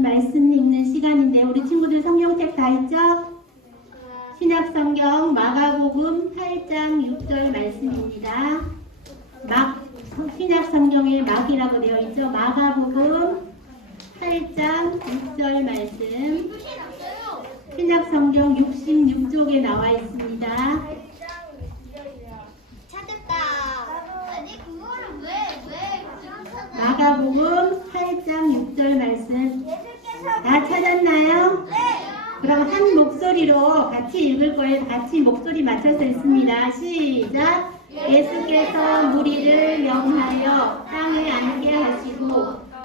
오늘 말씀 읽는 시간인데 우리 친구들 성경책 다 있죠? 신약성경 마가복음 8장 6절 말씀입니다. 신약성경에 막이라고 되어 있죠? 마가복음 8장 6절 말씀. 신약성경 66쪽에 나와 있습니다. 찾았다. 아니 그거를 왜 마가복음 8장 6절 말씀 다 찾았나요? 네. 그럼 한 목소리로 같이 읽을 거예요. 같이 목소리 맞춰서 읽습니다. 시작! 예수께서 무리를 명하여 땅에 앉게 하시고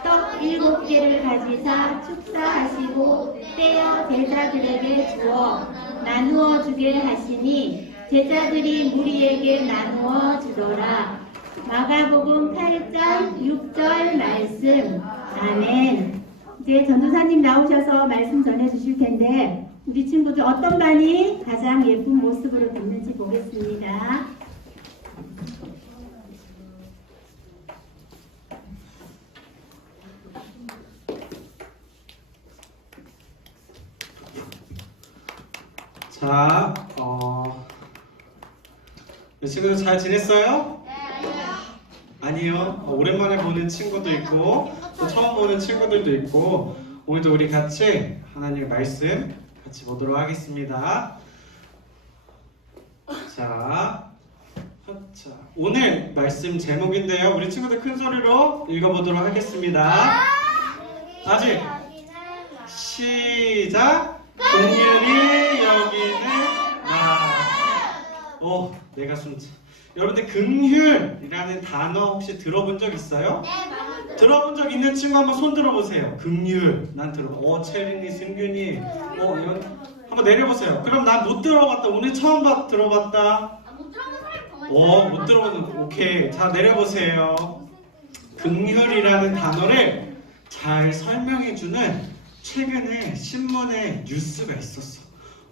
떡 7개를 가지사 축사하시고 떼어 제자들에게 주어 나누어 주게 하시니 제자들이 무리에게 나누어 주더라. 마가복음 8장 6절 말씀. 아멘. 이제 전도사님 나오셔서 말씀 전해 주실 텐데 우리 친구들 어떤 반이 가장 예쁜 모습으로 듣는지 보겠습니다. 자, 친구들 잘 지냈어요? 아니요. 오랜만에 보는 친구도 있고 또 처음 보는 친구들도 있고 오늘도 우리 같이 하나님의 말씀 같이 보도록 하겠습니다. 자, 오늘 말씀 제목인데요. 우리 친구들 큰 소리로 읽어보도록 하겠습니다. 아직 시작. 긍휼히 여기는 나. 내가 숨지. 여러분들 긍휼이라는 단어 혹시 들어본 적 있어요? 네, 들어본 적 있는 친구 한번 손 들어보세요. 긍휼. 난 들어봐. 채린이, 승균이. 이건 한번 내려보세요. 그럼 난 못 들어봤다. 오늘 처음 들어봤다. 못 들어본 사람이 더 많아요. 못 들어보는. 오케이. 자, 내려보세요. 긍휼이라는 단어를 잘 설명해주는 최근에 신문에 뉴스가 있었어.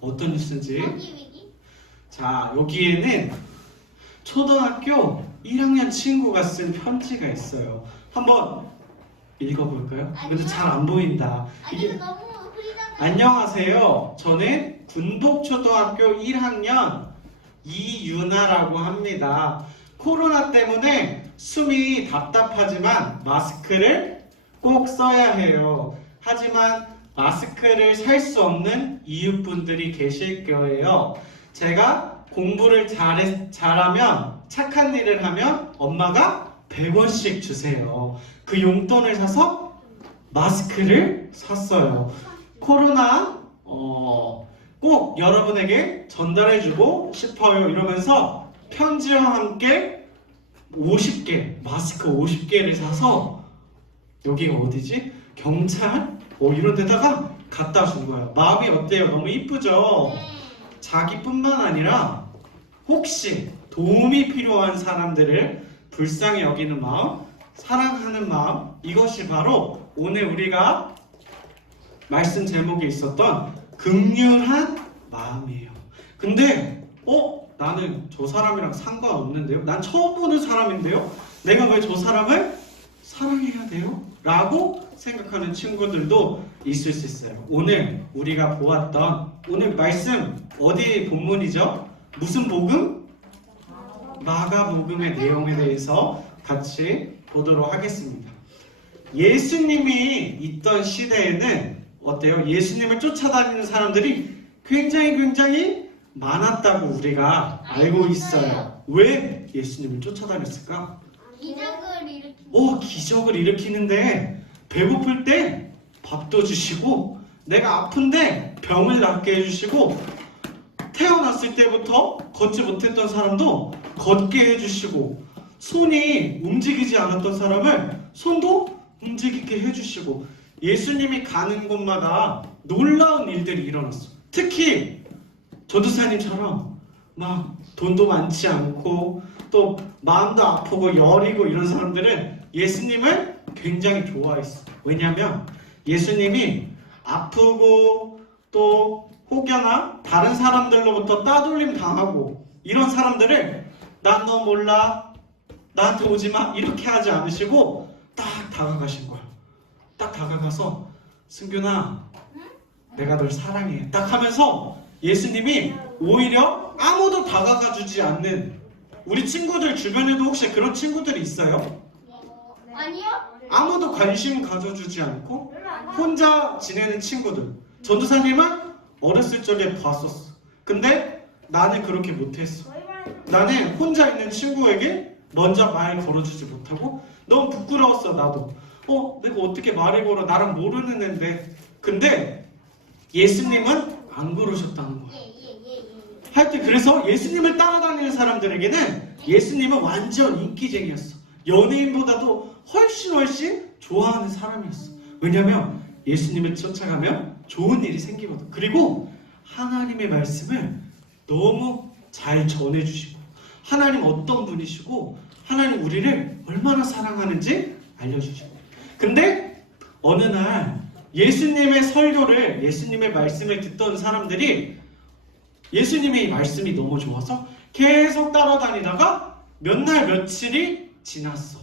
어떤 뉴스인지. 위기? 자, 여기에는 초등학교 1학년 친구가 쓴 편지가 있어요. 한번 읽어볼까요? 근데 잘 안 보인다. 아니 이거 너무 흐리잖아요. 안녕하세요. 저는 군복초등학교 1학년 이유나라고 합니다. 코로나 때문에 숨이 답답하지만 마스크를 꼭 써야 해요. 하지만 마스크를 살 수 없는 이웃분들이 계실 거예요. 제가 공부를 잘하면 착한 일을 하면 엄마가 100원씩 주세요. 그 용돈을 사서 마스크를 샀어요. 코로나 꼭 여러분에게 전달해주고 싶어요. 이러면서 편지와 함께 50개 마스크 50개를 사서 여기가 어디지? 경찰? 이런 데다가 갖다 준 거예요. 마음이 어때요? 너무 이쁘죠? 자기뿐만 아니라 혹시 도움이 필요한 사람들을 불쌍히 여기는 마음, 사랑하는 마음, 이것이 바로 오늘 우리가 말씀 제목에 있었던 긍휼한 마음이에요. 근데 나는 저 사람이랑 상관없는데요? 난 처음 보는 사람인데요? 내가 왜 저 사람을 사랑해야 돼요? 라고 생각하는 친구들도 있을 수 있어요. 오늘 우리가 보았던 오늘 말씀 어디 본문이죠? 무슨 복음? 마가복음의 내용에 대해서 같이 보도록 하겠습니다. 예수님이 있던 시대에는 어때요? 예수님을 쫓아다니는 사람들이 굉장히 많았다고 우리가 알고 있어요. 왜 예수님을 쫓아다녔을까? 기적을 일으키는데 배고플 때 밥도 주시고 내가 아픈데 병을 낫게 해주시고 태어났을 때부터 걷지 못했던 사람도 걷게 해주시고 손이 움직이지 않았던 사람을 손도 움직이게 해주시고 예수님이 가는 곳마다 놀라운 일들이 일어났어. 특히 전도사님처럼 막 돈도 많지 않고 또 마음도 아프고 여리고 이런 사람들은 예수님을 굉장히 좋아했어. 왜냐하면 예수님이 아프고 또 혹여나 다른 사람들로부터 따돌림 당하고 이런 사람들을 난 너 몰라, 나한테 오지마 이렇게 하지 않으시고 딱 다가가신 거야. 딱 다가가서 승균아, 내가 널 사랑해. 딱 하면서 예수님이 오히려 아무도 다가가 주지 않는 우리 친구들 주변에도 혹시 그런 친구들이 있어요? 아니요? 아무도 관심 가져주지 않고 혼자 지내는 친구들. 전도사님은 어렸을 적에 봤었어. 근데 나는 그렇게 못했어. 나는 혼자 있는 친구에게 먼저 말 걸어주지 못하고 너무 부끄러웠어. 나도 내가 어떻게 말을 걸어, 나랑 모르는 앤데. 근데 예수님은 안 그러셨다는 거야. 하여튼 그래서 예수님을 따라다니는 사람들에게는 예수님은 완전 인기쟁이였어. 연예인보다도 훨씬 좋아하는 사람이었어. 왜냐면 예수님을 쫓아가면 좋은 일이 생기거든. 그리고 하나님의 말씀을 너무 잘 전해주시고 하나님 어떤 분이시고 하나님 우리를 얼마나 사랑하는지 알려주시고. 근데 어느 날 예수님의 설교를, 예수님의 말씀을 듣던 사람들이 예수님의 이 말씀이 너무 좋아서 계속 따라다니다가 몇 날 며칠이 지났어.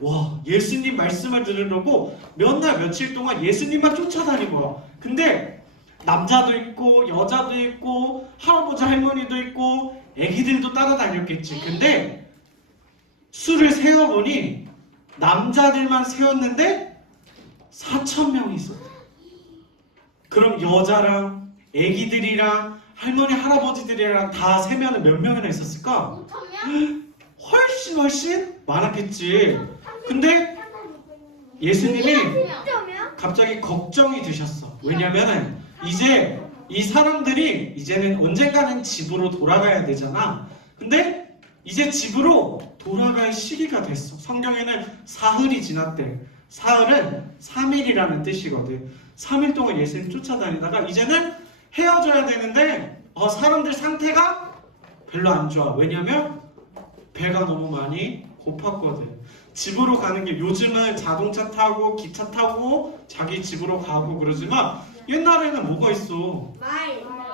와, 예수님 말씀을 들으려고 몇 날 며칠 동안 예수님만 쫓아다닌 거야. 근데 남자도 있고 여자도 있고 할아버지 할머니도 있고 애기들도 따라다녔겠지. 근데 수를 세어보니 남자들만 세었는데 4,000명이 있었대. 그럼 여자랑 애기들이랑 할머니 할아버지들이랑 다 세면은 몇 명이나 있었을까? 5,000명? 훨씬 많았겠지. 근데 예수님이 갑자기 걱정이 드셨어. 왜냐면은 이제 이 사람들이 이제는 언젠가는 집으로 돌아가야 되잖아. 근데 이제 집으로 돌아갈 시기가 됐어. 성경에는 사흘이 지났대. 사흘은 3일이라는 뜻이거든. 3일 동안 예수님 쫓아다니다가 이제는 헤어져야 되는데 사람들 상태가 별로 안 좋아. 왜냐면 배가 너무 많이 고팠거든. 집으로 가는 게 요즘은 자동차 타고 기차 타고 자기 집으로 가고 그러지만 옛날에는 뭐가 있어?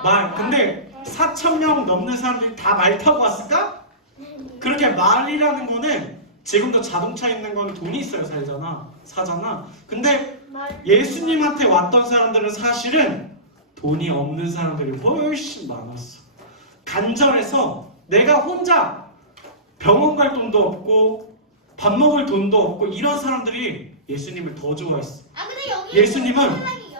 말. 근데 4,000명 넘는 사람들이 다 말 타고 왔을까? 그렇게 말이라는 거는 지금도 자동차 있는 거는 돈이 있어야 사잖아. 근데 예수님한테 왔던 사람들은 사실은 돈이 없는 사람들이 훨씬 많았어. 간절해서 내가 혼자 병원 갈 돈도 없고 밥 먹을 돈도 없고 이런 사람들이 예수님을 더 좋아했어. 근데 여기 예수님은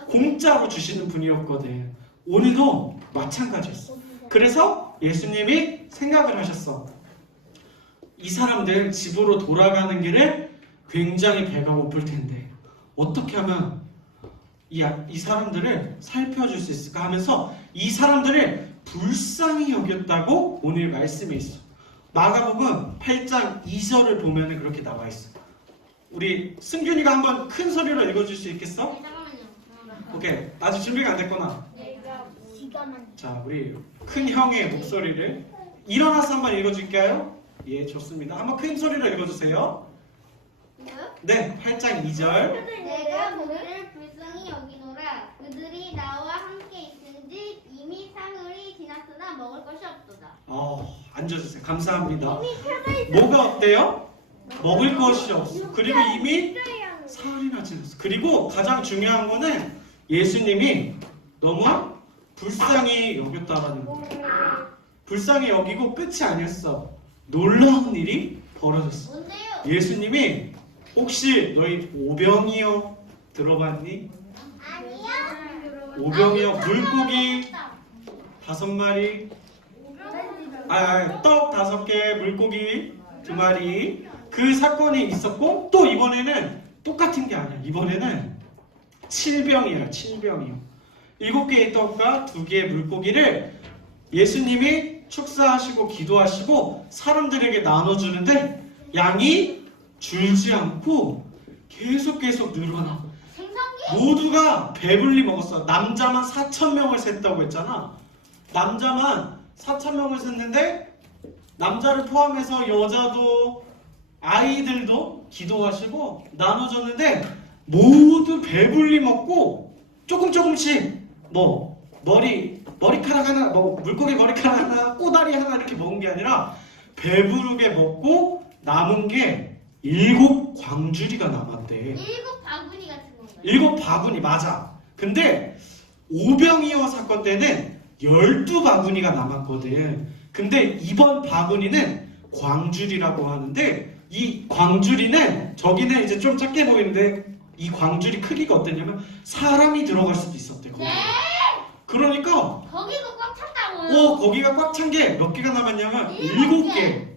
공짜로 주시는 분이었거든. 오늘도 마찬가지였어. 그래서 예수님이 생각을 하셨어. 이 사람들 집으로 돌아가는 길에 굉장히 배가 고플 텐데 어떻게 하면 이 사람들을 살펴줄 수 있을까 하면서 이 사람들을 불쌍히 여겼다고 오늘 말씀에 있어. 마가복음 8장 2절을 보면 그렇게 나와 있어. 우리 승균이가 한번 큰 소리로 읽어줄 수 있겠어? 잠깐만요. 오케이. 아직 준비가 안 됐구나. 자, 우리 큰 형의 목소리를 일어나서 한번 읽어줄까요? 예, 좋습니다. 한번 큰 소리로 읽어주세요. 네, 8장 2절. 내가 그들을 불쌍히 여기노라. 그들이 나와 함께 있은지 이미 사흘이 지났으나 먹을 것이 없도다. 앉아주세요. 감사합니다. 뭐가 없대요? 먹을 것이 없어. 그리고 이미 사흘이나 지났어. 그리고 가장 중요한 거는 예수님이 너무 불쌍히 여겼다라는 거예요. 불쌍히 여기고 끝이 아니었어. 놀라운 일이 벌어졌어. 뭔데요? 예수님이 혹시 너희 오병이어 들어봤니? 아니요. 오병이어 물고기 5마리, 떡 5개, 물고기 2마리 그 사건이 있었고 또 이번에는 똑같은 게 아니야. 이번에는 칠병이야. 7개의 떡과 2개의 물고기를 예수님이 축사하시고 기도하시고 사람들에게 나눠주는데 양이 줄지 않고 계속 늘어나. 생선기? 모두가 배불리 먹었어. 남자만 4,000명을 셌다고 했잖아. 남자만 4,000명을 셌는데 남자를 포함해서 여자도 아이들도 기도하시고 나눠줬는데 모두 배불리 먹고 조금씩 머리카락 하나, 물고기 머리카락 하나, 꼬다리 하나 이렇게 먹은 게 아니라 배부르게 먹고 남은 게 7 광주리가 남았대. 7 바구니 같은 건가요? 7 바구니 맞아. 근데 오병이어 사건 때는 12바구니가 남았거든. 근데 이번 바구니는 광주리라고 하는데 이 광주리는 저기는 이제 좀 작게 보이는데 이 광주리 크기가 어땠냐면 사람이 들어갈 수도 있었대. 거기. 그러니까 거기도 꽉 찼다고요. 거기가 꽉 찬 게 몇 개가 남았냐면 7개.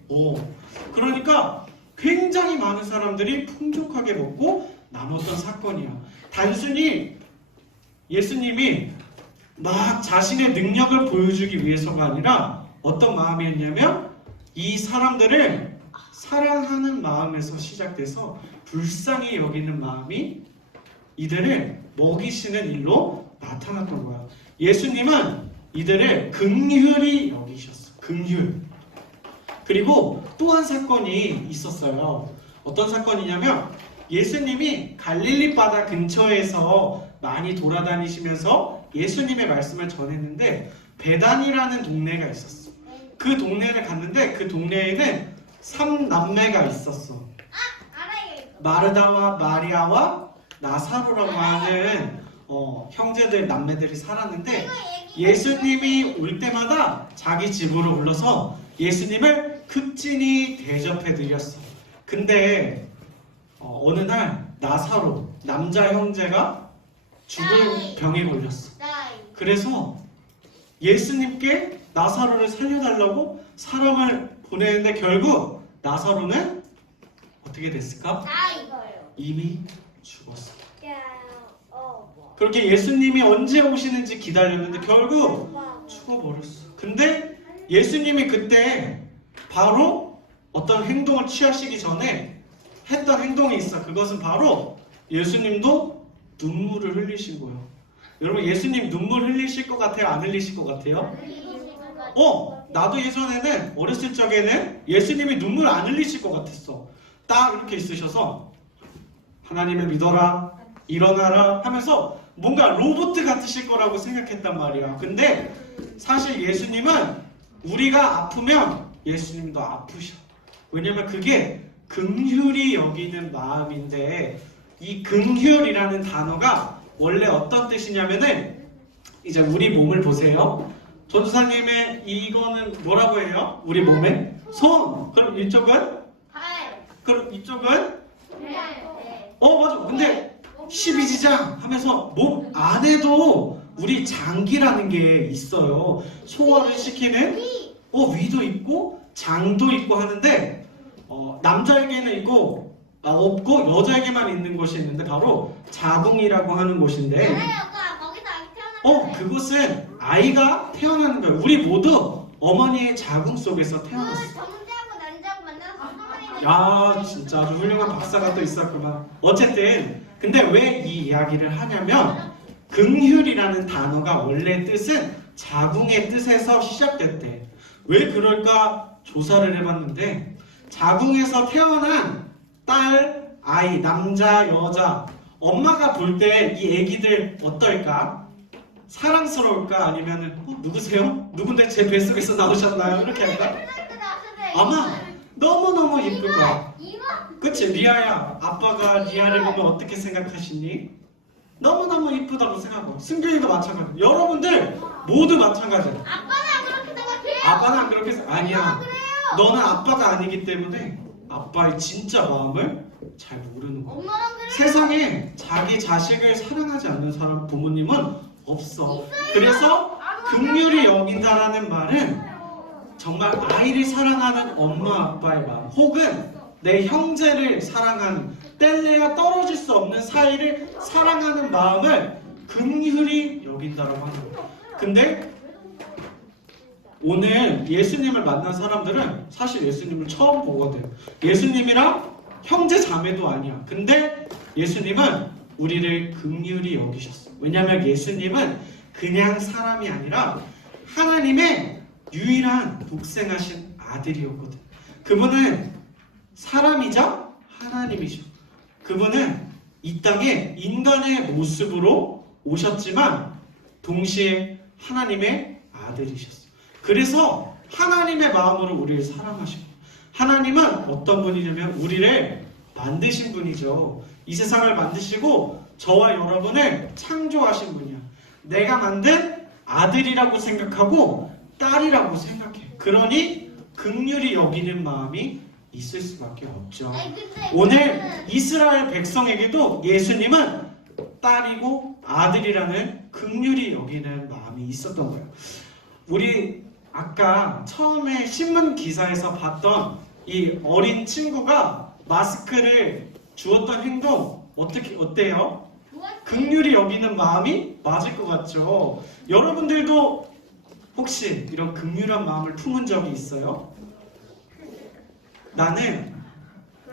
그러니까 굉장히 많은 사람들이 풍족하게 먹고 남았던 사건이야. 단순히 예수님이 막 자신의 능력을 보여주기 위해서가 아니라 어떤 마음이었냐면 이 사람들을 사랑하는 마음에서 시작돼서 불쌍히 여기는 마음이 이들을 먹이시는 일로 나타났던 거야. 예수님은 이들을 긍휼히 여기셨어. 긍휼. 그리고 또 한 사건이 있었어요. 어떤 사건이냐면 예수님이 갈릴리 바다 근처에서 많이 돌아다니시면서 예수님의 말씀을 전했는데 베단이라는 동네가 있었어. 그 동네를 갔는데 그 동네에는 3남매가 있었어. 알아요. 마르다와 마리아와 나사로라고 하는 형제들 남매들이 살았는데 예수님이 올 때마다 자기 집으로 불러서 예수님을 극진히 대접해 드렸어. 근데 어느 날 나사로 남자 형제가 죽을 병에 걸렸어. 그래서 예수님께 나사로를 살려달라고 사람을 보내는데 결국 나사로는 어떻게 됐을까? 이미 죽었어. 그렇게 예수님이 언제 오시는지 기다렸는데 결국 죽어버렸어. 근데 예수님이 그때 바로 어떤 행동을 취하시기 전에 했던 행동이 있어. 그것은 바로 예수님도 눈물을 흘리신 거예요. 여러분 예수님 눈물 흘리실 것 같아요? 안 흘리실 것 같아요? 나도 예전에는 어렸을 적에는 예수님이 눈물 안 흘리실 것 같았어. 딱 이렇게 있으셔서 하나님을 믿어라, 일어나라 하면서 뭔가 로봇 같으실 거라고 생각했단 말이야. 근데 사실 예수님은 우리가 아프면 예수님도 아프셔. 왜냐면 그게 긍휼히 여기는 마음인데 이 긍휼이라는 단어가 원래 어떤 뜻이냐면은 이제 우리 몸을 보세요. 전도사님의 이거는 뭐라고 해요? 우리 몸에? 손. 그럼 이쪽은? 그럼 이쪽은? 맞아. 근데 12지장 하면서 몸 안에도 우리 장기라는 게 있어요. 소화를 시키는 위도 있고 장도 있고 하는데 남자에게는 있고 없고 여자에게만 있는 곳이 있는데 바로 자궁이라고 하는 곳인데 그곳은 아이가 태어나는 거예요. 우리 모두 어머니의 자궁 속에서 태어났어. 야 진짜 아주 훌륭한 박사가 또 있었구만. 어쨌든 근데 왜 이 이야기를 하냐면 긍휼이라는 단어가 원래 뜻은 자궁의 뜻에서 시작됐대. 왜 그럴까 조사를 해봤는데 자궁에서 태어난 딸, 아이, 남자, 여자 엄마가 볼 때 이 애기들 어떨까? 사랑스러울까? 아니면은 누구세요? 누군데 제 뱃속에서 나오셨나요? 이렇게 할까? 아마 너무너무 예쁠 거야. 그치? 리아야, 아빠가 리아를 보면 어떻게 생각하시니? 너무너무 이쁘다고 생각하고 승균이도 마찬가지. 여러분들 모두 마찬가지야. 아빠는 안 그렇게 아니야. 너는 아빠가 아니기 때문에 아빠의 진짜 마음을 잘 모르는 거야. 세상에 자기 자식을 사랑하지 않는 사람 부모님은 없어. 그래서 긍휼히 여긴다라는 말은 정말 아이를 사랑하는 엄마 아빠의 마음 혹은 내 형제를 사랑하는 뗄래야 떨어질 수 없는 사이를 사랑하는 마음을 긍휼히 여긴다라고 하는 거야. 근데 오늘 예수님을 만난 사람들은 사실 예수님을 처음 보거든. 예수님이랑 형제 자매도 아니야. 근데 예수님은 우리를 긍휼히 여기셨어. 왜냐하면 예수님은 그냥 사람이 아니라 하나님의 유일한 독생하신 아들이었거든. 그분은 사람이자 하나님이죠. 그분은 이 땅에 인간의 모습으로 오셨지만 동시에 하나님의 아들이셨어요. 그래서 하나님의 마음으로 우리를 사랑하시고 하나님은 어떤 분이냐면 우리를 만드신 분이죠. 이 세상을 만드시고 저와 여러분을 창조하신 분이야. 내가 만든 아들이라고 생각하고 딸이라고 생각해. 그러니 긍휼히 여기는 마음이 있을 수밖에 없죠. 아니, 근데 오늘 이스라엘 백성에게도 예수님은 딸이고 아들이라는 긍휼히 여기는 마음이 있었던 거예요. 우리 아까 처음에 신문 기사에서 봤던 이 어린 친구가 마스크를 주었던 행동 어때요? 긍휼히 여기는 마음이 맞을 것 같죠? 여러분들도 혹시 이런 긍휼한 마음을 품은 적이 있어요? 나는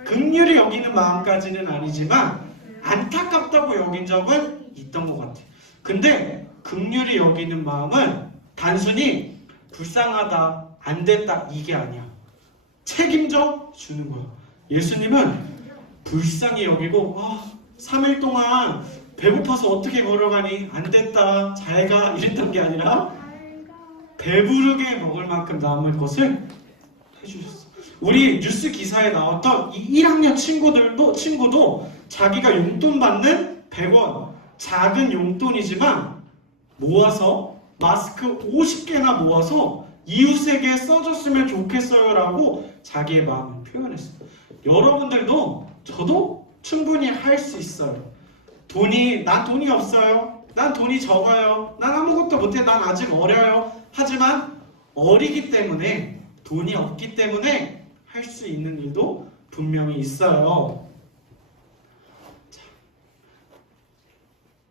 긍휼히 여기는 마음까지는 아니지만 안타깝다고 여긴 적은 있던 것 같아요. 근데 긍휼히 여기는 마음은 단순히 불쌍하다, 안 됐다 이게 아니야. 책임져 주는 거야. 예수님은 불쌍히 여기고 3일 동안 배고파서 어떻게 걸어가니? 안 됐다, 잘 가 이랬던 게 아니라 배부르게 먹을 만큼 남을 것을 해주셨어. 우리 뉴스 기사에 나왔던 이 1학년 친구도 자기가 용돈 받는 100원 작은 용돈이지만 모아서 마스크 50개나 모아서 이웃에게 써줬으면 좋겠어요 라고 자기의 마음을 표현했어요. 여러분들도 저도 충분히 할 수 있어요. 난 돈이 없어요. 난 돈이 적어요. 난 아무것도 못해. 난 아직 어려요. 하지만 어리기 때문에 돈이 없기 때문에 할 수 있는 일도 분명히 있어요. 자,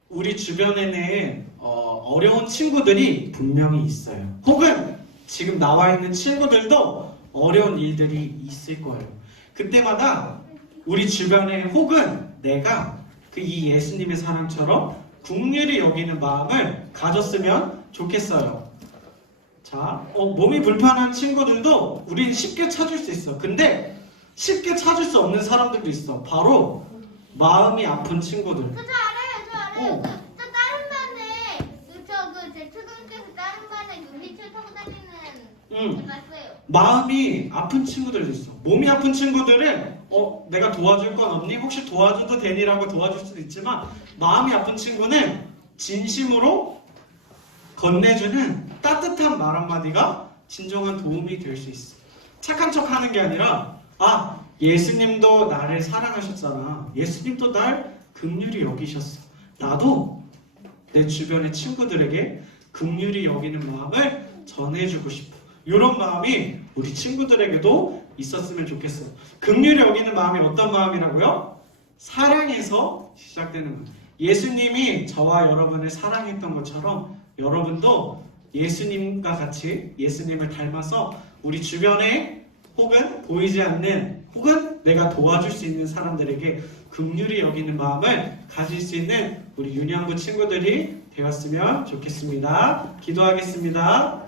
우리 주변에는 어려운 친구들이 분명히 있어요. 혹은 지금 나와 있는 친구들도 어려운 일들이 있을 거예요. 그때마다 우리 주변에 혹은 내가 이 예수님의 사랑처럼 긍휼히 여기는 마음을 가졌으면 좋겠어요. 자, 몸이 불편한 친구들도 우리는 쉽게 찾을 수 있어. 근데 쉽게 찾을 수 없는 사람들도 있어. 바로 마음이 아픈 친구들. 저 알아요. 저 다른 반에 제 초등학교 다른 반에 휠체어 타고 다니는 봤어요. 마음이 아픈 친구들도 있어. 몸이 아픈 친구들은 내가 도와줄 건 없니? 혹시 도와줘도 되니라고 도와줄 수도 있지만 마음이 아픈 친구는 진심으로 건네주는 따뜻한 말 한마디가 진정한 도움이 될 수 있어. 착한 척 하는 게 아니라 예수님도 나를 사랑하셨잖아. 예수님도 날 긍휼히 여기셨어. 나도 내 주변의 친구들에게 긍휼히 여기는 마음을 전해주고 싶어. 이런 마음이 우리 친구들에게도 있었으면 좋겠어요. 긍휼히 여기는 마음이 어떤 마음이라고요? 사랑에서 시작되는 거예요. 예수님이 저와 여러분을 사랑했던 것처럼 여러분도 예수님과 같이 예수님을 닮아서 우리 주변에 혹은 보이지 않는 혹은 내가 도와줄 수 있는 사람들에게 긍휼히 여기는 마음을 가질 수 있는 우리 윤영구 친구들이 되었으면 좋겠습니다. 기도하겠습니다.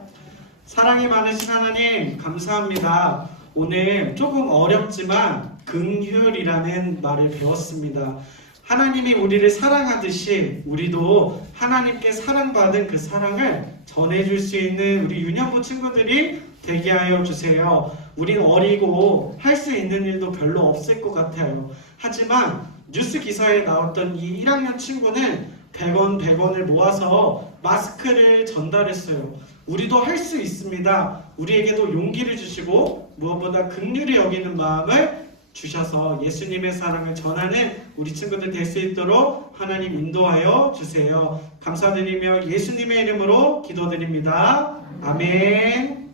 사랑이 많으신 하나님 감사합니다. 오늘 조금 어렵지만 긍휼이라는 말을 배웠습니다. 하나님이 우리를 사랑하듯이 우리도 하나님께 사랑받은 그 사랑을 전해줄 수 있는 우리 유년부 친구들이 되게 하여 주세요. 우린 어리고 할 수 있는 일도 별로 없을 것 같아요. 하지만 뉴스 기사에 나왔던 이 1학년 친구는 100원을 모아서 마스크를 전달했어요. 우리도 할 수 있습니다. 우리에게도 용기를 주시고 무엇보다 긍휼히 여기는 마음을 주셔서 예수님의 사랑을 전하는 우리 친구들 될 수 있도록 하나님 인도하여 주세요. 감사드리며 예수님의 이름으로 기도드립니다. 아멘.